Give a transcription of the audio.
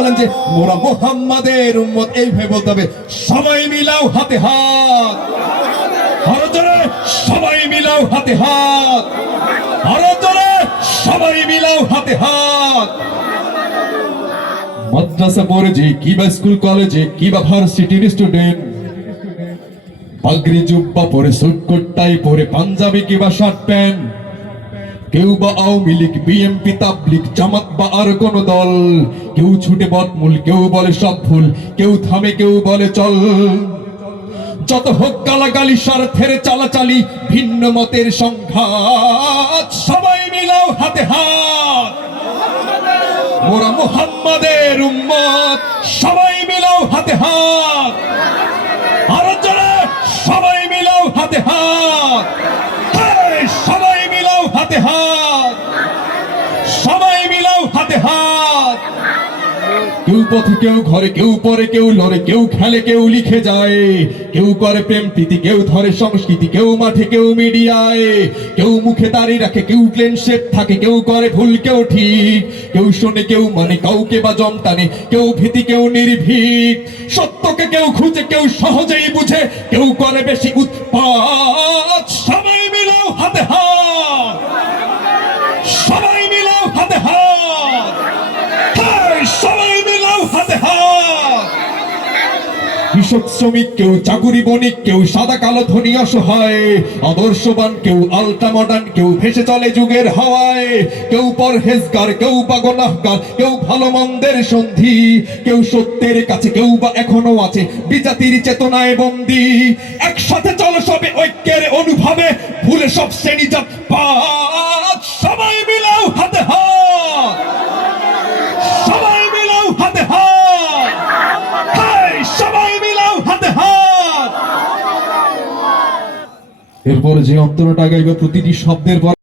বলেন যে, মোরা মোহাম্মদের উম্মত, এইভাবে বলতে হবে, সবাই মিলাও হাতে হাত। সবাই মিলাও হাতে হাত। সবাই মিলাও হাতে হাত। মাদ্রাসা পড়ে যে, কিবা স্কুল কলেজে ভার্সিটির স্টুডেন্ট, পাগড়ি জুব্বা পরে সুট টাই পরে পাঞ্জাবি কিবা শার্ট প্যান্ট কেউ বা আওয়ামী লীগ বিএমপি তাবলিগ, জামাত বা আর কোন দল। কেউ ছুটে বটমূল, কেউ বলে সব ভুল, কেউ থামে, কেউ বলে চল। যত হোক গালাগালি, স্বার্থের চালাচালি, ভিন্ন মতের সংঘাত, সবাই মিলাও হাতে হাত। মোরা মোহাম্মদের উম্মত, সবাই মিলাও হাতে হাত। আরও জোরে, সবাই মিলাও হাতে হাত। হাতে হাত। সবাই মিলাও হাতে হাত। কেউ পথে কেউ ঘরে, কেউ পরে, কেউ লড়ে, কেউ খেলে, কেউ লিখে যায়। কেউ করে প্রেম প্রীতি, কেউ ধরে সংস্কৃতি, কেউ মাঠে, কেউ মিডিয়ায়। কেউ মুখে দাঁড়িয়ে রাখে, কেউ ক্লেন শেপ থাকে, কেউ করে ভুল, কেউ ঠিক। কেউ শোনে, কেউ মানে কাউকে বা জম টানে, কেউ ভীতি, কেউ নির্ভীক। সত্যকে কেউ খুঁজে, কেউ সহজেই বুঝে, কেউ করে বেশি উৎপাত সবাই মিলাও হাতে হাত সবাই মিলাও হাতে হাত হায়, সবাই মিলাও হাতে হাত কৃষক শ্রমিক কেউ চাকুরি বণিক, কেউ সাদা কালো ধনী অসহায়, আদর্শবান কেউ আলট্রা মডার্ন কেউ ভেসে চলে যুগের হাওয়ায়, কেউ পরহেজগার, কেউ বা গোনাহগার, কেউ ভালো মন্দের সন্ধি, কেউ সত্যের কাছে, কেউ বা এখনও আছে বিজাতির চেতনায় বন্দি। একসাথে চলো সবে ঐক্যের অনুভবে, ভুলে সব শ্রেণি জাত পাত এরপরে যে অন্তরটা গাইবে প্রতিটি শব্দের পর